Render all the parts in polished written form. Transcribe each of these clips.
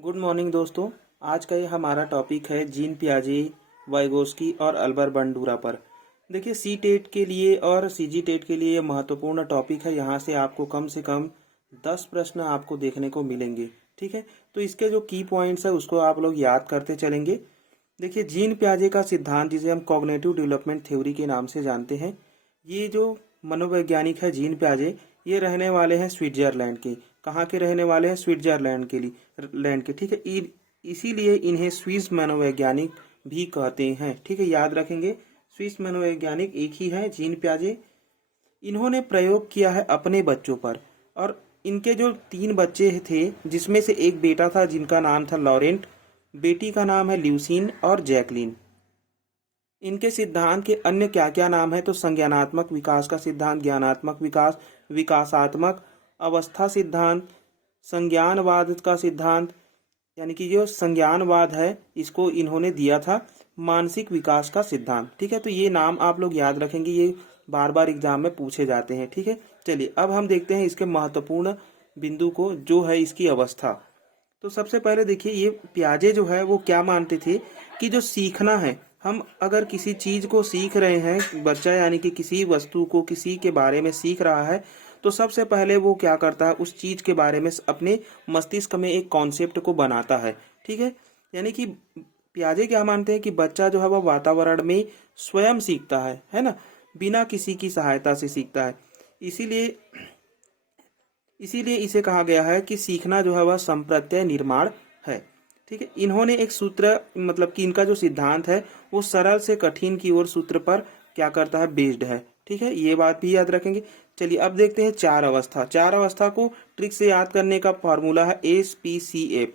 Good morning दोस्तों। आज का ये हमारा टॉपिक है जीन पियाजे, वाइगोस्की और अल्बर बंडूरा पर। देखिए, सी टेट के लिए और सी जी टेट के लिए ये महत्वपूर्ण टॉपिक है। यहाँ से आपको कम से कम 10 प्रश्न आपको देखने को मिलेंगे। ठीक है, तो इसके जो की पॉइंट्स है उसको आप लोग याद करते चलेंगे। देखिए, जीन पियाजे का सिद्धांत, जिसे हम कॉग्निटिव डेवलपमेंट थ्योरी के नाम से जानते हैं, ये जो मनोवैज्ञानिक है जीन पियाजे, ये रहने वाले हैं स्विट्जरलैंड के। कहाँ के रहने वाले हैं? स्विट्जरलैंड के लिए लैंड के। ठीक है, इसीलिए इन्हें स्विस मनोवैज्ञानिक भी कहते हैं। ठीक है, याद रखेंगे, स्विस मनोवैज्ञानिक एक ही है, जीन पियाजे। इन्होंने प्रयोग किया है अपने बच्चों पर, और इनके जो 3 बच्चे थे, जिसमें से एक बेटा था जिनका नाम था लॉरेंट, बेटी का नाम है ल्यूसीन और जैकलीन। इनके सिद्धांत के अन्य क्या क्या नाम है? तो संज्ञानात्मक विकास का सिद्धांत, ज्ञानात्मक विकास, विकासात्मक अवस्था सिद्धांत, संज्ञानवाद का सिद्धांत, यानी कि जो संज्ञानवाद है इसको इन्होंने दिया था मानसिक विकास का सिद्धांत। ठीक है, तो ये नाम आप लोग याद रखेंगे, ये बार बार एग्जाम में पूछे जाते हैं। ठीक है, चलिए अब हम देखते हैं इसके महत्वपूर्ण बिंदु को, जो है इसकी अवस्था। तो सबसे पहले देखिए, ये पियाजे जो है वो क्या मानते थे कि जो सीखना है, हम अगर किसी चीज को सीख रहे हैं, बच्चा यानी कि किसी वस्तु को, किसी के बारे में सीख रहा है, तो सबसे पहले वो क्या करता है, उस चीज के बारे में अपने मस्तिष्क में एक कॉन्सेप्ट को बनाता है। ठीक है, यानी कि पियाजे क्या मानते हैं कि बच्चा जो है वह वातावरण में स्वयं सीखता है ना, बिना किसी की सहायता से सीखता है। इसीलिए इसीलिए इसे कहा गया है कि सीखना जो है वह संप्रत्यय निर्माण है। ठीक है, इन्होंने एक सूत्र, मतलब कि इनका जो सिद्धांत है वो सरल से कठिन की ओर सूत्र पर क्या करता है, बेस्ड है। ठीक है, ये बात भी याद रखेंगे। चलिए अब देखते हैं चार अवस्था। चार अवस्था को ट्रिक से याद करने का फॉर्मूला है SPCF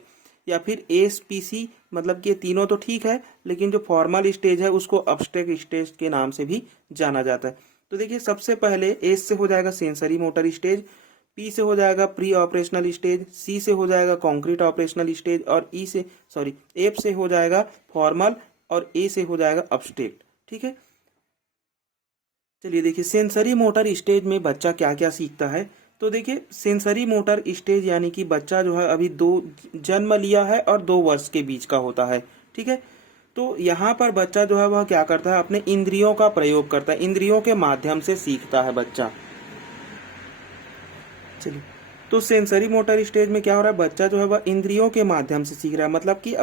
या फिर ASPC। मतलब कि ये तीनों तो ठीक है, लेकिन जो फॉर्मल स्टेज है उसको अब्स्ट्रैक्ट स्टेज के नाम से भी जाना जाता है। तो देखिए, सबसे पहले एस से हो जाएगा सेंसरी मोटर स्टेज, पी से हो जाएगा प्री ऑपरेशनल स्टेज, सी से हो जाएगा कॉन्क्रीट ऑपरेशनल स्टेज, और एफ से हो जाएगा फॉर्मल, और ए से हो जाएगा अब्स्ट्रैक्ट। ठीक है, चलिए देखिए, सेंसरी मोटर स्टेज में बच्चा क्या क्या सीखता है। तो देखिए, सेंसरी मोटर स्टेज यानी कि बच्चा जो है अभी जन्म लिया है और 2 वर्ष के बीच का होता है। ठीक है, तो यहाँ पर बच्चा जो है वह क्या करता है, अपने इंद्रियों का प्रयोग करता है, इंद्रियों के माध्यम से सीखता है बच्चा। चलिए, तो सेंसरी मोटर स्टेज में क्या हो रहा है, बच्चा जो है वह इंद्रियों के माध्यम से सीख रहा है। मतलब कि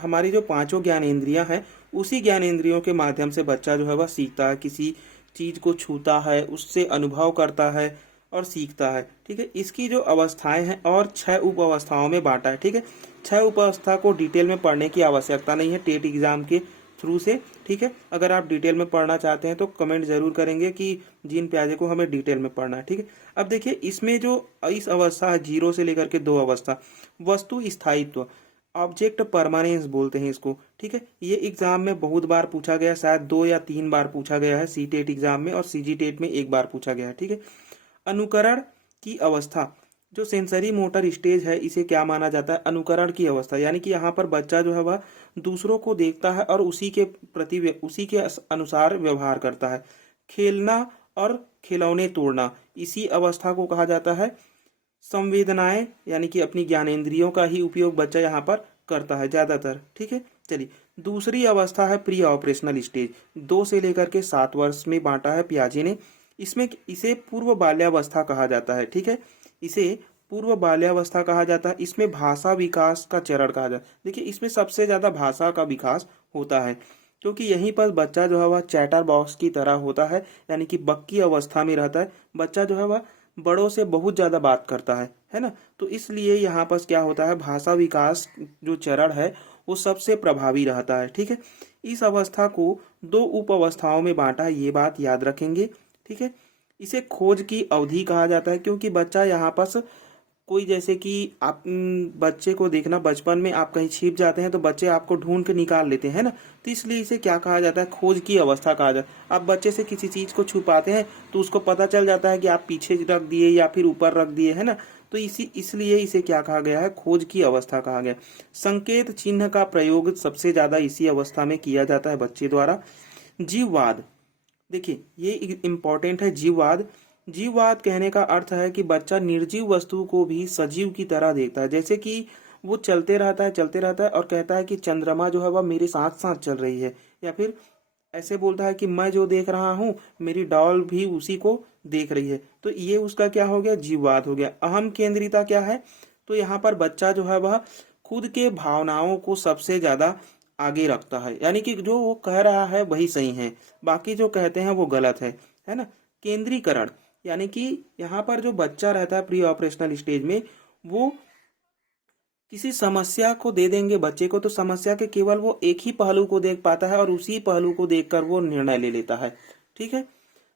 हमारी जो 5 ज्ञान इंद्रियां हैं, उसी ज्ञान इंद्रियों के माध्यम से बच्चा जो है वह सीखता है, किसी चीज को छूता है, उससे अनुभव करता है और सीखता है। ठीक है, इसकी जो अवस्थाएं हैं और 6 उप अवस्थाओं में बांटा है। ठीक है, 6 उप अवस्था को डिटेल में पढ़ने की आवश्यकता नहीं है टेट एग्जाम के थ्रू से। ठीक है, अगर आप डिटेल में पढ़ना चाहते हैं तो कमेंट जरूर करेंगे कि जीन पियाजे को हमें डिटेल में पढ़ना है। ठीक है, अब देखिए, इसमें जो इस अवस्था है 0 से लेकर के 2 अवस्था, वस्तु स्थायित्व, ऑब्जेक्ट परमानेंस बोलते हैं इसको। ठीक है, ये एग्जाम में बहुत बार पूछा गया, शायद 2 या 3 बार पूछा गया है सी टेट एग्जाम में, और सीजी टेट में 1 बार पूछा गया है। ठीक है, अनुकरण की अवस्था, जो सेंसरी मोटर स्टेज है, इसे क्या माना जाता है, अनुकरण की अवस्था। यानी कि यहाँ पर बच्चा जो है वह दूसरों को देखता है और उसी के अनुसार व्यवहार करता है। खेलना और खिलौने तोड़ना, इसी अवस्था को कहा जाता है संवेदनाएं, यानी कि अपनी ज्ञानेंद्रियों का ही उपयोग बच्चा यहाँ पर करता है ज्यादातर। ठीक है, चलिए, दूसरी अवस्था है प्री ऑपरेशनल स्टेज, 2 से लेकर के 7 वर्ष में बांटा है पियाजे ने। इसे पूर्व बाल्यावस्था कहा जाता है। ठीक है, इसे पूर्व बाल्यावस्था कहा जाता है। इसमें भाषा विकास का चरण कहा जाता है। देखिए, इसमें सबसे ज्यादा भाषा का विकास होता है, क्योंकि यहीं पर बच्चा जो है वह चैटर बॉक्स की तरह होता है, यानी कि बक्की अवस्था में रहता है। बच्चा जो है वह बड़ों से बहुत ज्यादा बात करता है ना। तो इसलिए यहाँ पर क्या होता है, भाषा विकास जो चरण है वो सबसे प्रभावी रहता है। ठीक है, इस अवस्था को 2 उप अवस्थाओं में बांटा है, ये बात याद रखेंगे। ठीक है, इसे खोज की अवधि कहा जाता है, क्योंकि बच्चा यहाँ पर कोई, जैसे कि आप बच्चे को देखना, बचपन में आप कहीं छिप जाते हैं तो बच्चे आपको ढूंढ के निकाल लेते हैं ना, तो इसलिए इसे क्या कहा जाता है, खोज की अवस्था कहा जाता है। आप बच्चे से किसी चीज को छुपाते हैं तो उसको पता चल जाता है कि आप पीछे रख दिए या फिर ऊपर रख दिए, है ना। तो इसलिए इसे क्या कहा गया है, खोज की अवस्था कहा गया। संकेत चिन्ह का प्रयोग सबसे ज्यादा इसी अवस्था में किया जाता है बच्चे द्वारा। जीववाद, देखिए ये इम्पोर्टेंट है। जीववाद, जीववाद कहने का अर्थ है कि बच्चा निर्जीव वस्तु को भी सजीव की तरह देखता है। जैसे कि वो चलते रहता है और कहता है कि चंद्रमा जो है वह मेरे साथ साथ चल रही है, या फिर ऐसे बोलता है कि मैं जो देख रहा हूँ मेरी डॉल भी उसी को देख रही है। तो ये उसका क्या हो गया, जीववाद हो गया। अहम केंद्रिता क्या है, तो यहाँ पर बच्चा जो है वह खुद के भावनाओं को सबसे ज्यादा आगे रखता है, यानी कि जो वो कह रहा है वही सही है, बाकी जो कहते हैं वो गलत है ना। केंद्रीकरण, यानी कि यहाँ पर जो बच्चा रहता है प्री ऑपरेशनल स्टेज में, वो किसी समस्या को दे देंगे बच्चे को तो समस्या के केवल वो एक ही पहलू को देख पाता है और उसी पहलू को देखकर वो निर्णय ले लेता है। ठीक है,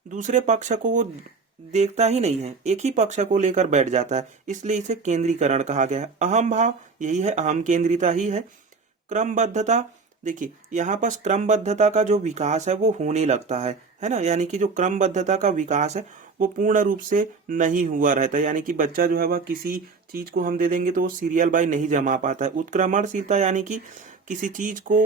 दूसरे पक्ष को वो देखता ही नहीं है, एक ही पक्ष को लेकर बैठ जाता है, इसलिए इसे केंद्रीकरण कहा गया है। अहम भाव यही है, अहम केंद्रिता ही है। क्रमबद्धता, देखिए यहाँ पर क्रमबद्धता का जो विकास है वो होने लगता है ना, यानी कि जो क्रमबद्धता का विकास है वो पूर्ण रूप से नहीं हुआ रहता है, यानी कि बच्चा जो है वह किसी चीज को हम दे देंगे तो वो सीरियल बाय नहीं जमा पाता है। उत्क्रमणशीलता, यानी कि किसी चीज को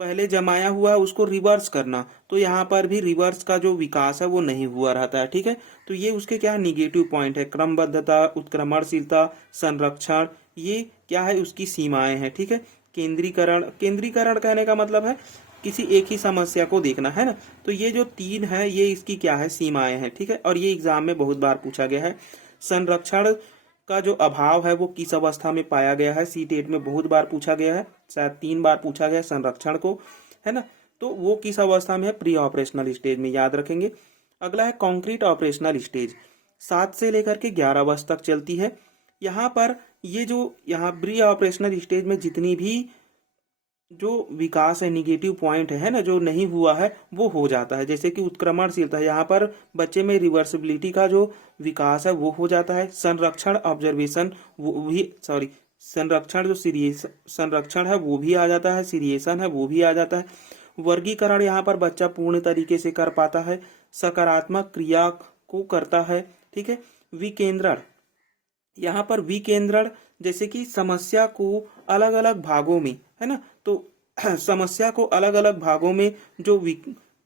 पहले जमाया हुआ है उसको रिवर्स करना, तो यहाँ पर भी रिवर्स का जो विकास है वो नहीं हुआ रहता है। ठीक है, तो ये उसके क्या निगेटिव पॉइंट है, क्रमबद्धता, उत्क्रमणशीलता, संरक्षण, ये क्या है उसकी सीमाएं हैं। ठीक है, केंद्रीकरण, केंद्रीकरण कहने का मतलब है किसी एक ही समस्या को देखना, है ना। तो ये जो तीन है ये इसकी क्या है, सीमाएं हैं। ठीक है, और ये एग्जाम में बहुत बार पूछा गया है। संरक्षण का जो अभाव है वो किस अवस्था में पाया गया है, सी टेट में बहुत बार पूछा गया है, शायद 3 बार पूछा गया है संरक्षण को, है ना। तो वो किस अवस्था में है, प्री ऑपरेशनल स्टेज में, याद रखेंगे। अगला है कॉन्क्रीट ऑपरेशनल स्टेज, 7 से लेकर के 11 वर्ष तक चलती है। यहाँ पर ये जो यहाँ प्री ऑपरेशनल स्टेज में जितनी भी जो विकास है, निगेटिव पॉइंट है ना, जो नहीं हुआ है वो हो जाता है। जैसे कि उत्क्रमणशीलता, यहाँ पर बच्चे में रिवर्सिबिलिटी का जो विकास है वो हो जाता है। संरक्षण, ऑब्जर्वेशन, वो भी सॉरी संरक्षण जो सीरियस संरक्षण है वो भी आ जाता है, सीरिएशन है वो भी आ जाता है। वर्गीकरण यहाँ पर बच्चा पूर्ण तरीके से कर पाता है, सकारात्मक क्रिया को करता है। ठीक है, विकेंद्रण, यहाँ पर विकेंद्रण जैसे कि समस्या को अलग अलग भागों में, है ना, तो समस्या को अलग अलग भागों में जो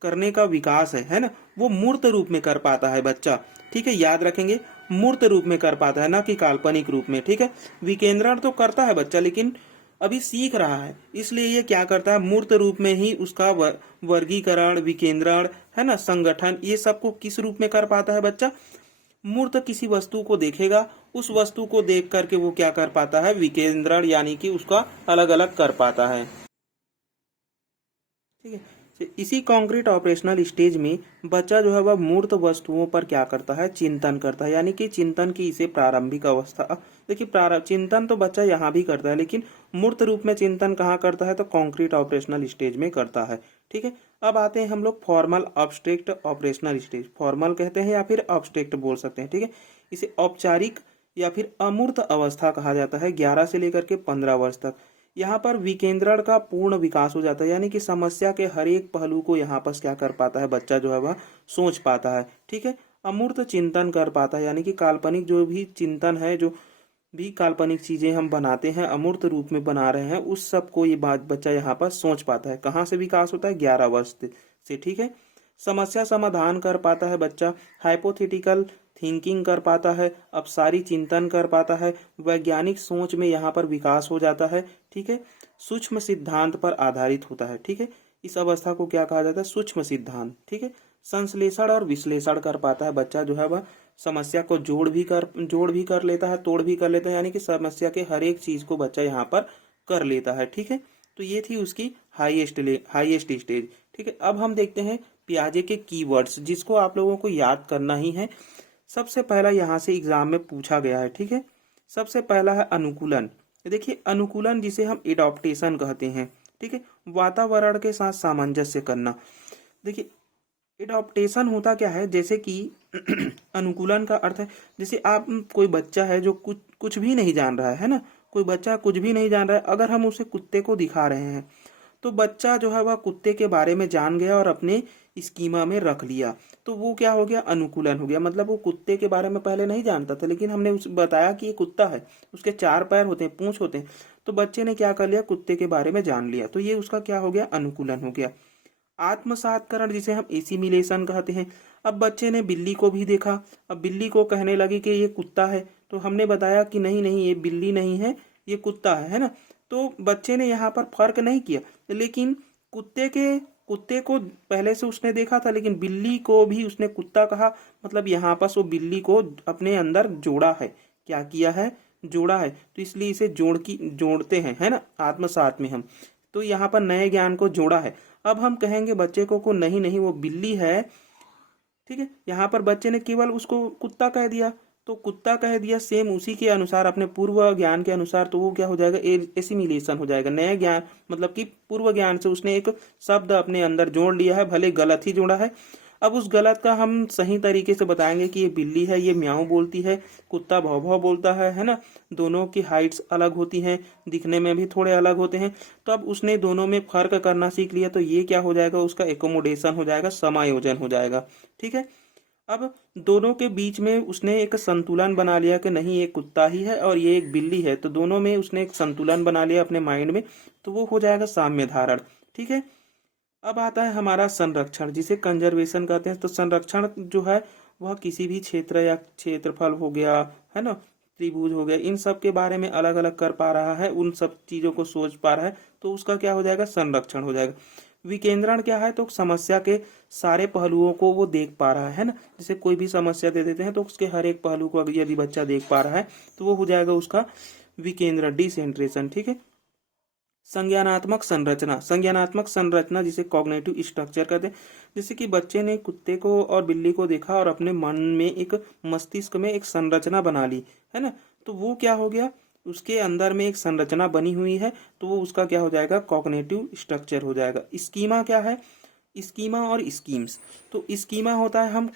करने का विकास है ना, वो मूर्त रूप में कर पाता है बच्चा। ठीक है, याद रखेंगे, मूर्त रूप में कर पाता है, ना कि काल्पनिक रूप में। ठीक है, विकेंद्रण तो करता है बच्चा लेकिन अभी सीख रहा है, इसलिए ये क्या करता है, मूर्त रूप में ही उसका वर्गीकरण, विकेंद्रण, है ना, संगठन, ये सबको किस रूप में कर पाता है बच्चा, मूर्त किसी वस्तु को देखेगा, उस वस्तु को देख करके वो क्या कर पाता है, विकेंद्रण, यानी कि उसका अलग अलग कर पाता है। ठीक है, तो इसी कॉन्क्रीट ऑपरेशनल स्टेज में बच्चा जो है वह मूर्त वस्तुओं पर क्या करता है, चिंतन करता है, यानी कि चिंतन की इसे प्रारंभिक अवस्था। देखिए चिंतन तो बच्चा यहाँ भी करता है लेकिन मूर्त रूप में चिंतन कहाँ करता है, तो कॉन्क्रीट ऑपरेशनल स्टेज में करता है। ठीक है, अब आते हैं हम लोग formal obstruct operational stage, formal कहते हैं या फिर ऑब्स्ट्रैक्ट बोल सकते हैं। ठीक है, इसे औपचारिक या फिर अमूर्त अवस्था कहा जाता है, 11 से लेकर के 15 वर्ष तक। यहाँ पर विकेंद्रण का पूर्ण विकास हो जाता है, यानी कि समस्या के हर एक पहलू को यहाँ पर क्या कर पाता है बच्चा जो है वह सोच पाता है। ठीक है, अमूर्त चिंतन कर पाता है, यानी कि काल्पनिक जो भी चिंतन है, जो भी काल्पनिक चीजें हम बनाते हैं, अमूर्त रूप में बना रहे हैं, उस सब को ये बात बच्चा यहाँ पर सोच पाता है। कहाँ से विकास होता है, 11 वर्ष से। ठीक है, समस्या समाधान कर पाता है बच्चा, हाइपोथेटिकल थिंकिंग कर पाता है, अपसारी चिंतन कर पाता है, वैज्ञानिक सोच में यहाँ पर विकास हो जाता है। ठीक है, सूक्ष्म सिद्धांत पर आधारित होता है। ठीक है, इस अवस्था को क्या कहा जाता है, सूक्ष्म सिद्धांत। ठीक है, संश्लेषण और विश्लेषण कर पाता है बच्चा जो है वह, समस्या को जोड़ भी कर लेता है, तोड़ भी कर लेता है, यानी कि समस्या के हर एक चीज को बच्चा यहाँ पर कर लेता है। ठीक है, तो ये थी उसकी हाईएस्ट स्टेज। ठीक है, अब हम देखते हैं पियाजे के कीवर्ड्स, जिसको आप लोगों को याद करना ही है। सबसे पहला यहाँ से एग्जाम में पूछा गया है। ठीक है, सबसे पहला है अनुकूलन। देखिए अनुकूलन जिसे हम एडॉप्टेशन कहते हैं। ठीक है, वातावरण के साथ सामंजस्य करना। देखिए एडॉप्टेशन होता क्या है, जैसे कि अनुकूलन का अर्थ है, जैसे आप कोई बच्चा है जो कुछ भी नहीं जान रहा है ना, कोई बच्चा कुछ भी नहीं जान रहा है, अगर हम उसे कुत्ते को दिखा रहे हैं तो बच्चा जो है वह कुत्ते के बारे में जान गया और अपने स्कीमा में रख लिया, तो वो क्या हो गया, अनुकूलन हो गया। मतलब वो कुत्ते के बारे में पहले नहीं जानता था, लेकिन हमने उसे बताया कि ये कुत्ता है, उसके 4 पैर होते हैं, पूंछ होते हैं, तो बच्चे ने क्या कर लिया, कुत्ते के बारे में जान लिया, तो ये उसका क्या हो गया, अनुकूलन हो गया। आत्मसातकरण जिसे हम एसिमिलेशन कहते हैं। अब बच्चे ने बिल्ली को भी देखा, अब बिल्ली को कहने लगी कि ये कुत्ता है, तो हमने बताया कि नहीं नहीं ये बिल्ली नहीं है, ये कुत्ता है ना। तो बच्चे ने यहाँ पर फर्क नहीं किया, लेकिन कुत्ते को पहले से उसने देखा था, लेकिन बिल्ली को भी उसने कुत्ता कहा, मतलब यहाँ पर वो बिल्ली को अपने अंदर जोड़ा है। क्या किया है? जोड़ा है। तो इसलिए इसे जोड़ते हैं, है ना, आत्मसात में हम। तो यहाँ पर नए ज्ञान को जोड़ा है। अब हम कहेंगे बच्चे को नहीं नहीं वो बिल्ली है, ठीक है। यहाँ पर बच्चे ने केवल उसको कुत्ता कह दिया, तो कुत्ता कह दिया सेम उसी के अनुसार, अपने पूर्व ज्ञान के अनुसार, तो वो क्या हो जाएगा? एसिमिलेशन हो जाएगा। नया ज्ञान मतलब कि पूर्व ज्ञान से उसने एक शब्द अपने अंदर जोड़ लिया है, भले गलत ही जोड़ा है। अब उस गलत का हम सही तरीके से बताएंगे कि ये बिल्ली है, ये म्याऊं बोलती है, कुत्ता भौं भौं बोलता है ना। दोनों की हाइट्स अलग होती हैं, दिखने में भी थोड़े अलग होते हैं। तो अब उसने दोनों में फर्क करना सीख लिया, तो ये क्या हो जाएगा? उसका एकोमोडेशन हो जाएगा, समायोजन हो जाएगा, ठीक है। अब दोनों के बीच में उसने एक संतुलन बना लिया कि नहीं, ये कुत्ता ही है और ये एक बिल्ली है, तो दोनों में उसने एक संतुलन बना लिया अपने माइंड में, तो वो हो जाएगा साम्य धारण, ठीक है। अब आता है हमारा संरक्षण, जिसे कंजर्वेशन कहते हैं। तो संरक्षण जो है वह किसी भी क्षेत्र या क्षेत्रफल हो गया, है ना, त्रिभुज हो गया, इन सब के बारे में अलग अलग कर पा रहा है, उन सब चीजों को सोच पा रहा है, तो उसका क्या हो जाएगा? संरक्षण हो जाएगा। विकेंद्रण क्या है? तो समस्या के सारे पहलुओं को वो देख पा रहा है ना। जैसे कोई भी समस्या दे देते हैं तो उसके हर एक पहलू को यदि बच्चा देख पा रहा है तो वो हो जाएगा उसका विकेंद्रण, डिसेंट्रेशन, ठीक है। संज्ञानात्मक संरचना, संज्ञानात्मक संरचना जिसे कॉग्निटिव स्ट्रक्चर कहते हैं। जैसे कि बच्चे ने कुत्ते को और बिल्ली को देखा और अपने मन में एक मस्तिष्क में एक संरचना बना ली, है ना। तो वो क्या हो गया? उसके अंदर में एक संरचना बनी हुई है, तो वो उसका क्या हो जाएगा? कॉग्निटिव स्ट्रक्चर हो जाएगा। स्कीमा क्या है? स्कीमा और स्कीम्स। तो स्कीमा होता है हम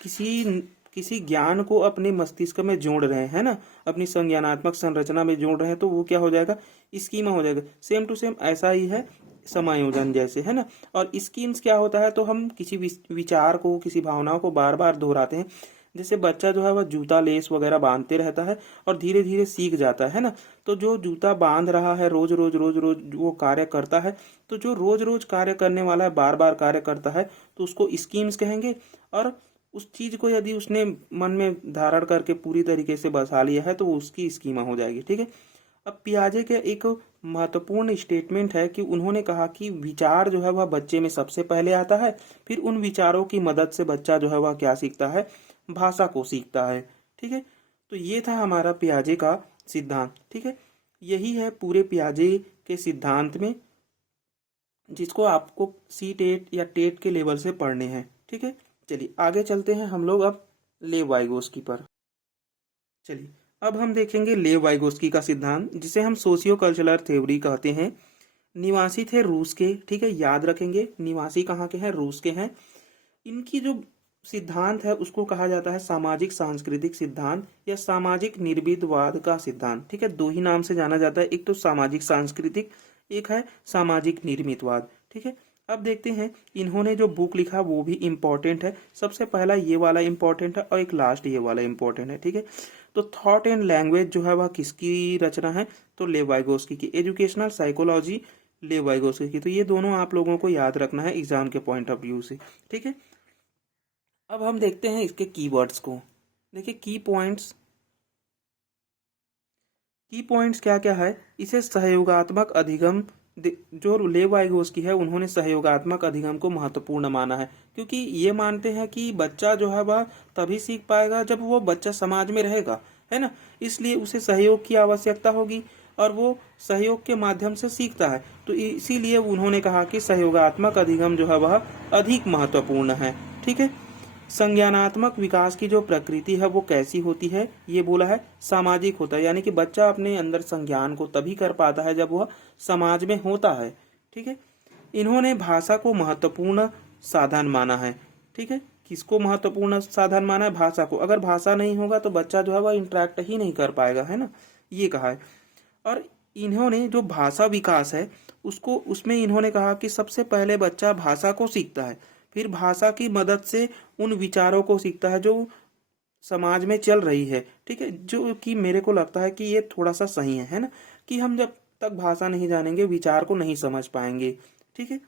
किसी ज्ञान को अपने मस्तिष्क में जोड़ रहे हैं ना, अपनी संज्ञानात्मक संरचना में जोड़ रहे हैं, तो वो क्या हो जाएगा? स्कीमा हो जाएगा। सेम टू सेम ऐसा ही है समायोजन जैसे, है ना। और स्कीम्स क्या होता है? तो हम किसी विचार को, किसी भावनाओं को बार बार दोहराते हैं। जैसे बच्चा जो है वह जूता लेस वगैरह बांधते रहता है और धीरे धीरे सीख जाता है ना। तो जो जूता बांध रहा है, रोज रोज रोज रोज वो कार्य करता है, तो जो रोज रोज कार्य करने वाला है, बार बार कार्य करता है, तो उसको स्कीम्स कहेंगे। और उस चीज को यदि उसने मन में धारण करके पूरी तरीके से बसा लिया है तो वो उसकी स्कीमा हो जाएगी, ठीक है। अब पियाजे के एक महत्वपूर्ण स्टेटमेंट है कि उन्होंने कहा कि विचार जो है वह बच्चे में सबसे पहले आता है, फिर उन विचारों की मदद से बच्चा जो है वह क्या सीखता है? भाषा को सीखता है, ठीक है। तो ये था हमारा पियाजे का सिद्धांत, ठीक है। यही है पूरे पियाजे के सिद्धांत में, जिसको आपको सी टेट या टेट के लेवल से पढ़ने हैं, ठीक है। चलिए आगे चलते हैं हम लोग अब लेव वाइगोस्की पर। चलिए अब हम देखेंगे लेव वाइगोस्की का सिद्धांत, जिसे हम सोशियो कल्चरल थ्योरी कहते हैं। निवासी थे रूस के, ठीक है, याद रखेंगे निवासी कहाँ के हैं? रूस के हैं। इनकी जो सिद्धांत है उसको कहा जाता है सामाजिक सांस्कृतिक सिद्धांत या सामाजिक निर्विदवाद का सिद्धांत, ठीक है। दो ही नाम से जाना जाता है, एक तो सामाजिक सांस्कृतिक, एक है सामाजिक निर्मितवाद, ठीक है। अब देखते हैं इन्होंने जो बुक लिखा वो भी इम्पोर्टेंट है। सबसे पहला ये वाला इम्पोर्टेंट है और एक लास्ट ये वाला इम्पोर्टेंट है, ठीक है। तो थॉट एंड लैंग्वेज जो है वह किसकी रचना है? तो लेव वाइगोस्की की। एजुकेशनल साइकोलॉजी लेव वाइगोस्की की। तो ये दोनों आप लोगों को याद रखना है एग्जाम के पॉइंट ऑफ व्यू से, ठीक है। अब हम देखते हैं इसके कीवर्ड्स को। देखिए की पॉइंट्स क्या क्या है? इसे सहयोगात्मक अधिगम, जो लेव वाइगोस्की है उन्होंने सहयोगात्मक अधिगम को महत्वपूर्ण माना है, क्योंकि ये मानते हैं कि बच्चा जो है वह तभी सीख पाएगा जब वो बच्चा समाज में रहेगा, है ना। इसलिए उसे सहयोग की आवश्यकता होगी और वो सहयोग के माध्यम से सीखता है। तो इसीलिए उन्होंने कहा कि सहयोगात्मक अधिगम जो है वह अधिक महत्वपूर्ण है, ठीक है। संज्ञानात्मक विकास की जो प्रकृति है वो कैसी होती है? ये बोला है सामाजिक होता है, यानी कि बच्चा अपने अंदर संज्ञान को तभी कर पाता है जब वह समाज में होता है, ठीक है। इन्होंने भाषा को महत्वपूर्ण साधन माना है, ठीक है। किसको महत्वपूर्ण साधन माना है? भाषा को। अगर भाषा नहीं होगा तो बच्चा जो है वह इंटरेक्ट ही नहीं कर पाएगा, है ना, ये कहा है। और इन्होंने जो भाषा विकास है उसमें इन्होंने कहा कि सबसे पहले बच्चा भाषा को सीखता है, फिर भाषा की मदद से उन विचारों को सीखता है जो समाज में चल रही है, ठीक है। जो कि मेरे को लगता है कि ये थोड़ा सा सही है ना, कि हम जब तक भाषा नहीं जानेंगे विचार को नहीं समझ पाएंगे, ठीक है।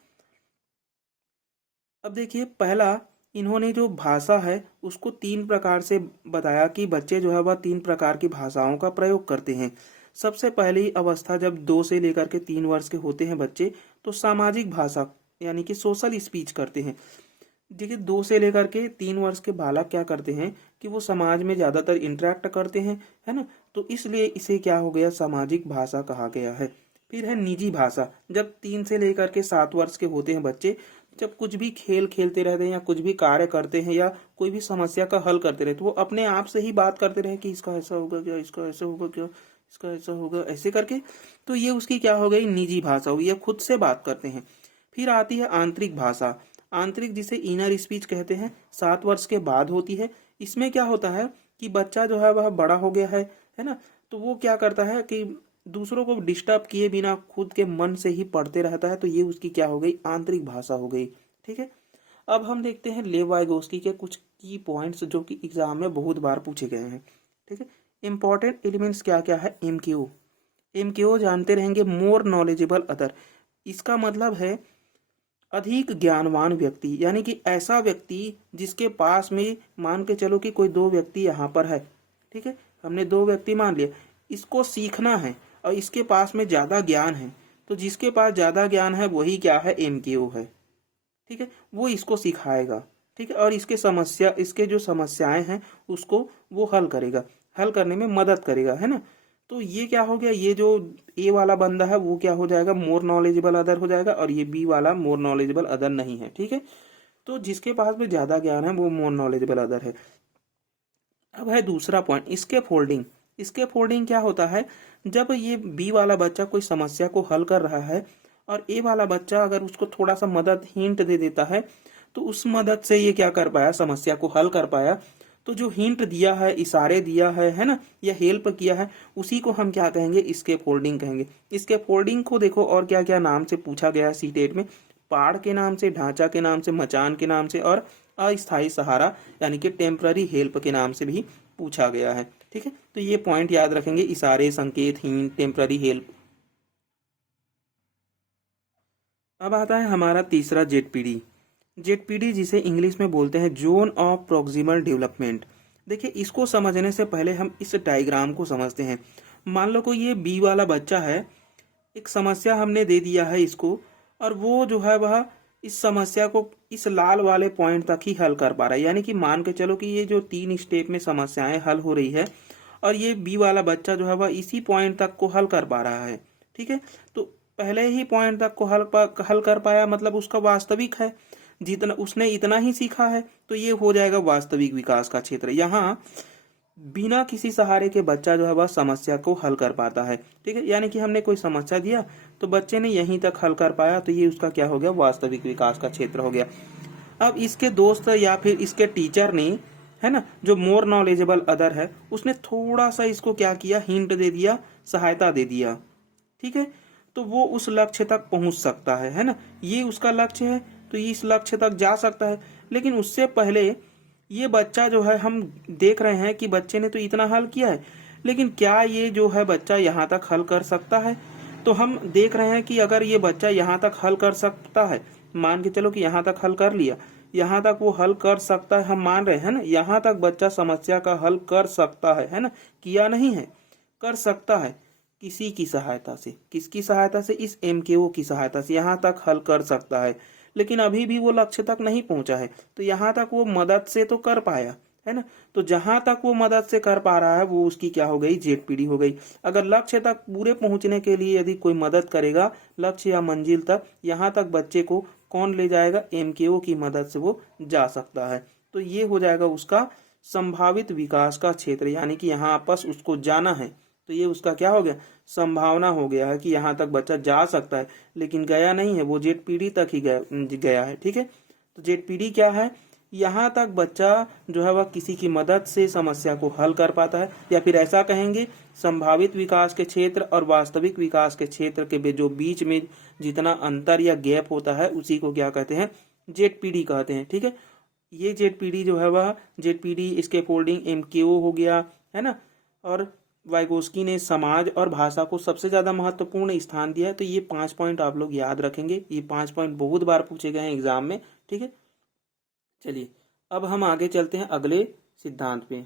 अब देखिए पहला, इन्होंने जो भाषा है उसको तीन प्रकार से बताया कि बच्चे जो है वह तीन प्रकार की भाषाओं का प्रयोग करते हैं। सबसे पहली अवस्था जब 2 से लेकर के 3 वर्ष के होते हैं बच्चे, तो सामाजिक भाषा यानी कि सोशल स्पीच करते हैं। देखिए 2 से लेकर के 3 वर्ष के बालक क्या करते हैं कि वो समाज में ज्यादातर इंटरेक्ट करते हैं, है ना। तो इसलिए इसे क्या हो गया, सामाजिक भाषा कहा गया है। फिर है निजी भाषा। जब 3 से लेकर के 7 वर्ष के होते हैं बच्चे, जब कुछ भी खेल खेलते रहते हैं या कुछ भी कार्य करते हैं या कोई भी समस्या का हल करते रहे, तो वो अपने आप से ही बात करते रहे कि इसका ऐसा होगा क्या, इसका ऐसा होगा क्या, इसका ऐसा होगा, ऐसे करके। तो ये उसकी क्या हो गई, निजी भाषा हुई, ये खुद से बात करते हैं। फिर आती है आंतरिक भाषा। आंतरिक, जिसे इनर स्पीच कहते हैं, 7 वर्ष के बाद होती है। इसमें क्या होता है कि बच्चा जो है वह बड़ा हो गया है ना। तो वो क्या करता है कि दूसरों को डिस्टर्ब किए बिना खुद के मन से ही पढ़ते रहता है। तो ये उसकी क्या हो गई, आंतरिक भाषा हो गई। ठीक है। अब हम देखते हैं लेव वाइगोस्की के कुछ की पॉइंट्स जो कि एग्जाम में बहुत बार पूछे गए हैं। ठीक है। इंपॉर्टेंट एलिमेंट्स क्या क्या है, एमक्यू। एमक्यू जानते रहेंगे, मोर नॉलेजेबल अदर। इसका मतलब है अधिक ज्ञानवान व्यक्ति, यानी कि ऐसा व्यक्ति जिसके पास में, मान के चलो कि कोई 2 व्यक्ति यहाँ पर है। ठीक है, हमने 2 व्यक्ति मान लिया, इसको सीखना है और इसके पास में ज्यादा ज्ञान है। तो जिसके पास ज्यादा ज्ञान है वही क्या है, एमक्यू है। ठीक है, वो इसको सिखाएगा। ठीक है, और इसके जो समस्याएं हैं उसको वो हल करेगा, हल करने में मदद करेगा, है ना। तो ये क्या हो गया, ये जो ए वाला बंदा है वो क्या हो जाएगा, मोर नॉलेजेबल अदर हो जाएगा, और ये बी वाला मोर नॉलेजेबल अदर नहीं है। ठीक है, तो जिसके पास में ज्यादा ज्ञान है वो मोर नॉलेजेबल अदर है। अब है दूसरा point, scape holding. Scape holding क्या होता है, जब ये बी वाला बच्चा कोई समस्या को हल कर रहा है और ए वाला बच्चा अगर उसको थोड़ा सा मदद, हिंट दे देता है, तो उस मदद से ये क्या कर पाया, समस्या को हल कर पाया। तो जो हिंट दिया है, इशारे दिया है ना, या हेल्प किया है, उसी को हम क्या कहेंगे, स्केप होल्डिंग कहेंगे। स्केप होल्डिंग को देखो और क्या क्या नाम से पूछा गया है सीटेट में, पाड़ के नाम से, ढांचा के नाम से, मचान के नाम से, और अस्थायी सहारा यानी कि टेम्पररी हेल्प के नाम से भी पूछा गया है। ठीक है, तो ये पॉइंट याद रखेंगे, इशारे, संकेत, हिंट, टेम्पररी हेल्प। अब आता है हमारा तीसरा, जेडपीडी। जेडपीडी जिसे इंग्लिश में बोलते हैं जोन ऑफ प्रोक्सिमल डेवलपमेंट। देखिए इसको समझने से पहले हम इस डायग्राम को समझते हैं। मान लो कोई ये बी वाला बच्चा है, एक समस्या हमने दे दिया है इसको, और वो जो है वह इस समस्या को इस लाल वाले पॉइंट तक ही हल कर पा रहा है। यानी कि मान के चलो कि ये जो 3 स्टेप में समस्याएं हल हो रही है, और ये बी वाला बच्चा जो है वह इसी पॉइंट तक को हल कर पा रहा है। ठीक है, तो पहले ही पॉइंट तक को हल कर पाया, मतलब उसका वास्तविक है, जितना उसने इतना ही सीखा है। तो ये हो जाएगा वास्तविक विकास का क्षेत्र। यहाँ बिना किसी सहारे के बच्चा जो है वह समस्या को हल कर पाता है। ठीक है, यानी कि हमने कोई समस्या दिया तो बच्चे ने यहीं तक हल कर पाया, तो ये उसका क्या हो गया, वास्तविक विकास का क्षेत्र हो गया। अब इसके दोस्त या फिर इसके टीचर ने, है ना, जो मोर नॉलेजेबल अदर है, उसने थोड़ा सा इसको क्या किया, हिंट दे दिया, सहायता दे दिया। ठीक है, तो वो उस लक्ष्य तक पहुंच सकता है ना, ये उसका लक्ष्य है, तो ये इस लक्ष्य तक जा सकता है। लेकिन उससे पहले ये बच्चा जो है, हम देख रहे हैं कि बच्चे ने तो इतना हल किया है, लेकिन क्या ये जो है बच्चा यहाँ तक हल कर सकता है। तो हम देख रहे हैं कि अगर ये बच्चा यहाँ तक हल कर सकता है, मान के चलो कि यहाँ तक हल कर लिया, यहाँ तक वो हल कर सकता है, हम मान रहे हैं ना, यहाँ तक बच्चा समस्या का हल कर सकता है ना, किया नहीं है, कर सकता है, किसी की सहायता से, किसकी सहायता से, इस एमकेओ की सहायता से यहाँ तक हल कर सकता है। लेकिन अभी भी वो लक्ष्य तक नहीं पहुंचा है, तो यहाँ तक वो मदद से तो कर पाया, है ना। तो जहां तक वो मदद से कर पा रहा है वो उसकी क्या हो गई, जेडपीडी हो गई। अगर लक्ष्य तक पूरे पहुंचने के लिए यदि कोई मदद करेगा, लक्ष्य या मंजिल तक, यहाँ तक बच्चे को कौन ले जाएगा, एमकेओ की मदद से वो जा सकता है। तो ये हो जाएगा उसका संभावित विकास का क्षेत्र, यानी कि यहाँ आपस उसको जाना है, तो ये उसका क्या हो गया, संभावना हो गया है कि यहाँ तक बच्चा जा सकता है, लेकिन गया नहीं है, वो जेडपीडी तक ही गया है। ठीक है, तो जेडपीडी क्या है, यहाँ तक बच्चा जो है वह किसी की मदद से समस्या को हल कर पाता है, या फिर ऐसा कहेंगे संभावित विकास के क्षेत्र और वास्तविक विकास के क्षेत्र के जो बीच में जितना अंतर या गैप होता है उसी को क्या कहते हैं, जेडपीडी कहते हैं। ठीक है, ये जेडपीडी जो है वह जेडपीडी स्कैफोल्डिंग एमकेओ हो गया, है ना। और वाइगोस्की ने समाज और भाषा को सबसे ज्यादा महत्वपूर्ण स्थान दिया है। तो ये 5 पॉइंट आप लोग याद रखेंगे, ये 5 पॉइंट बहुत बार पूछे गए हैं एग्जाम में। ठीक है, चलिए अब हम आगे चलते हैं अगले सिद्धांत पे।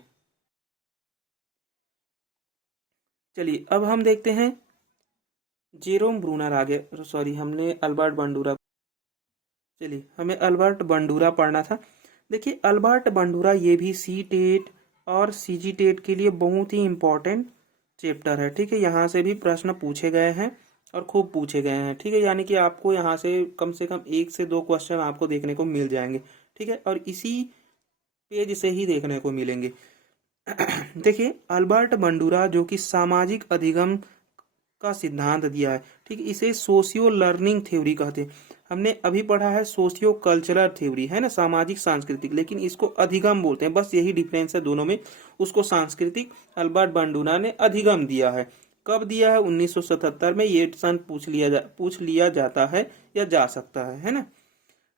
चलिए अब हम देखते हैं जेरोम ब्रूनर आगे, सॉरी हमने अल्बर्ट बंडूरा, चलिए हमें अल्बर्ट बंडूरा पढ़ना था। देखिए अल्बर्ट बंडूरा ये भी सी टेट और सीजी टेट के लिए बहुत ही इम्पोर्टेंट चैप्टर है। ठीक है, यहाँ से भी प्रश्न पूछे गए हैं और खूब पूछे गए हैं। ठीक है, यानी कि आपको यहाँ से कम 1 से 2 क्वेश्चन आपको देखने को मिल जाएंगे। ठीक है, और इसी पेज से ही देखने को मिलेंगे। देखिए अल्बर्ट बंडूरा जो कि सामाजिक अधिगम का सिद्धांत दिया है। ठीक है, इसे सोशियो लर्निंग थ्योरी कहते हैं। हमने अभी पढ़ा है सोशियो कल्चरल थ्योरी, है ना, सामाजिक सांस्कृतिक, लेकिन इसको अधिगम बोलते हैं। बस यही डिफरेंस है दोनों में। उसको सांस्कृतिक अल्बर्ट बंडूरा ने अधिगम दिया है। कब दिया है? 1977 में। ये सन पूछ लिया जाता है या जा सकता है ना।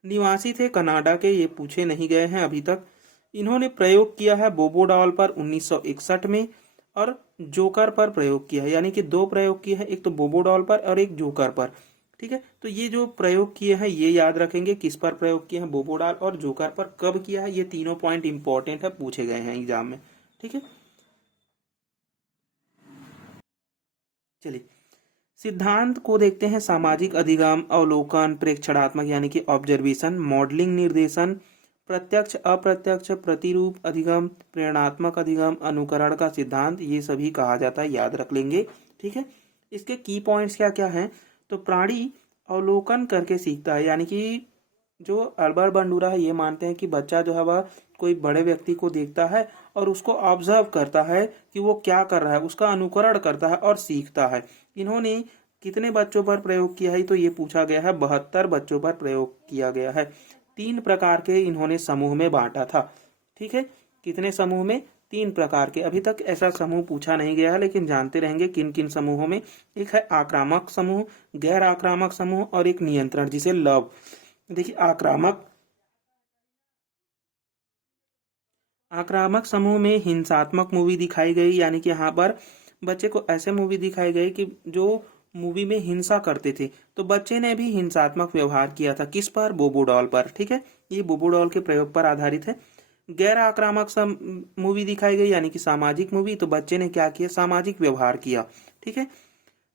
निवासी थे कनाडा के, ये पूछे नहीं गए हैं अभी तक। इन्होंने प्रयोग किया है बोबोडॉल पर 1961 में और जोकर पर प्रयोग किया है, यानी कि 2 प्रयोग किए हैं, एक तो बोबोडॉल पर और एक जोकर पर। ठीक है, तो ये जो प्रयोग किए हैं ये याद रखेंगे, किस पर प्रयोग किए हैं, बोबोडॉल और जोकर पर, कब किया है, ये तीनों पॉइंट इंपॉर्टेंट है, पूछे गए हैं एग्जाम में। ठीक है, चलिए सिद्धांत को देखते हैं। सामाजिक अधिगम, अवलोकन, प्रेक्षणात्मक यानी कि ऑब्जर्वेशन, मॉडलिंग, निर्देशन, प्रत्यक्ष अप्रत्यक्ष, प्रतिरूप अधिगम, प्रेरणात्मक अधिगम, अनुकरण का सिद्धांत, ये सभी कहा जाता है, याद रख लेंगे। ठीक है, इसके की पॉइंट्स क्या क्या हैं? तो प्राणी अवलोकन करके सीखता है, यानी कि जो अल्बर्ट बंडूरा है ये मानते हैं कि बच्चा जो है वह कोई बड़े व्यक्ति को देखता है और उसको ऑब्जर्व करता है कि वो क्या कर रहा है, उसका अनुकरण करता है और सीखता है। इन्होंने कितने बच्चों पर प्रयोग किया है? तो ये पूछा गया है, 72 बच्चों पर प्रयोग किया गया है। 3 प्रकार के इन्होंने समूह में बांटा था। ठीक है, कितने समूह में? 3 प्रकार के। अभी तक ऐसा समूह पूछा नहीं गया है, लेकिन जानते रहेंगे किन किन समूहों में। एक है आक्रामक समूह, गैर आक्रामक समूह और एक नियंत्रण, जिसे लव। देखिए आक्रामक समूह में हिंसात्मक मूवी दिखाई गई, यानी कि यहाँ पर बच्चे को ऐसे मूवी दिखाई गई कि जो मूवी में हिंसा करते थे, तो बच्चे ने भी हिंसात्मक व्यवहार किया था। किस पर? बोबोडॉल पर। ठीक है, ये बोबोडॉल के प्रयोग पर आधारित है। गैर आक्रामक मूवी दिखाई गई, यानी कि सामाजिक मूवी, तो बच्चे ने क्या किया? सामाजिक व्यवहार किया। ठीक है,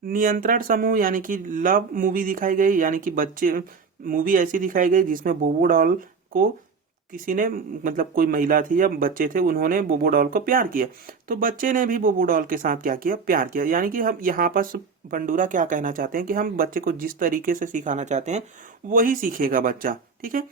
नियंत्रण समूह यानी कि लव मूवी दिखाई गई, यानी कि बच्चे मूवी ऐसी दिखाई गई जिसमें बोबोडॉल को किसी ने, मतलब कोई महिला थी या बच्चे थे, उन्होंने बोबोडॉल को प्यार किया, तो बच्चे ने भी बोबोडॉल के साथ क्या किया? प्यार किया। यानी कि हम यहाँ पर बंडूरा क्या कहना चाहते हैं कि हम बच्चे को जिस तरीके से सिखाना चाहते हैं वही सीखेगा बच्चा। ठीक है,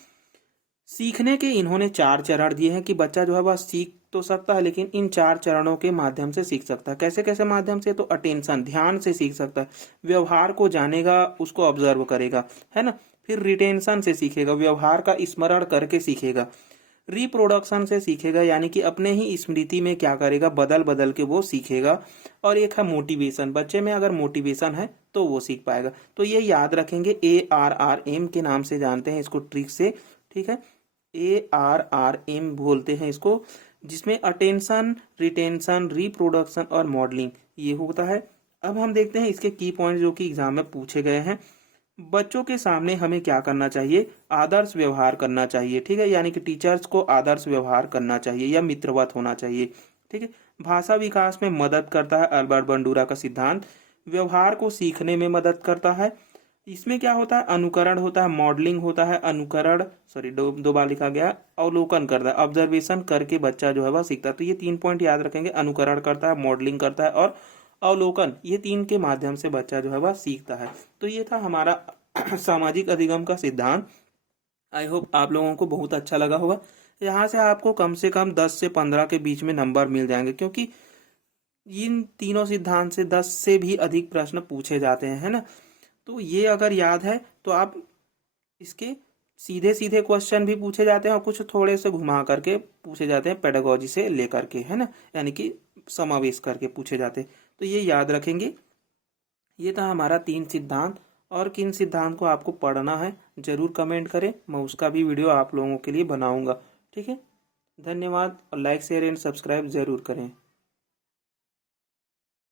सीखने के इन्होंने 4 चरण दिए हैं कि बच्चा जो है वह सीख तो सकता है, लेकिन इन 4 चरणों के माध्यम से सीख सकता है। कैसे कैसे माध्यम से? तो अटेंशन, ध्यान से सीख सकता है, व्यवहार को जानेगा, उसको ऑब्जर्व करेगा, है ना। फिर रिटेंशन से सीखेगा, व्यवहार का स्मरण करके सीखेगा। रिप्रोडक्शन से सीखेगा, यानी कि अपने ही स्मृति में क्या करेगा? बदल बदल के वो सीखेगा। और एक है मोटिवेशन, बच्चे में अगर मोटिवेशन है तो वो सीख पाएगा। तो ये याद रखेंगे, ARRM के नाम से जानते हैं इसको ट्रिक से। ठीक है, ARRM बोलते हैं इसको, जिसमें अटेंशन, रिटेंशन, रिप्रोडक्शन और मॉडलिंग ये होता है। अब हम देखते हैं इसके की पॉइंट जो कि एग्जाम में पूछे गए हैं। बच्चों के सामने हमें क्या करना चाहिए? आदर्श व्यवहार करना चाहिए। ठीक है, यानी कि टीचर्स को आदर्श व्यवहार करना चाहिए या मित्रवत होना चाहिए। ठीक है, भाषा विकास में मदद करता है अल्बर्ट बंडूरा का सिद्धांत। व्यवहार को सीखने में मदद करता है। इसमें क्या होता है? अनुकरण होता है, मॉडलिंग होता है, अनुकरण, सॉरी दो बार लिखा गया, अवलोकन करता है, ऑब्जर्वेशन करके बच्चा जो है वह सीखता है। तो ये 3 पॉइंट याद रखेंगे, अनुकरण करता है, मॉडलिंग करता है और अवलोकन, ये 3 के माध्यम से बच्चा जो है वह सीखता है। तो ये था हमारा सामाजिक अधिगम का सिद्धांत। आई होप आप लोगों को बहुत अच्छा लगा होगा। यहाँ से कम 10 से 15 के बीच में नंबर मिल जाएंगे, क्योंकि इन तीनों सिद्धांत से 10 से भी अधिक प्रश्न पूछे जाते हैं, है ना। तो ये अगर याद है तो आप इसके सीधे सीधे क्वेश्चन भी पूछे जाते हैं और कुछ थोड़े से घुमा करके पूछे जाते हैं, पेडागोजी से लेकर के, है ना, यानी कि समावेश करके पूछे जाते हैं। तो ये याद रखेंगे। ये था हमारा 3 सिद्धांत। और किन सिद्धांत को आपको पढ़ना है जरूर कमेंट करें, मैं उसका भी वीडियो आप लोगों के लिए बनाऊंगा। ठीक है, धन्यवाद और लाइक शेयर एंड सब्सक्राइब जरूर करें।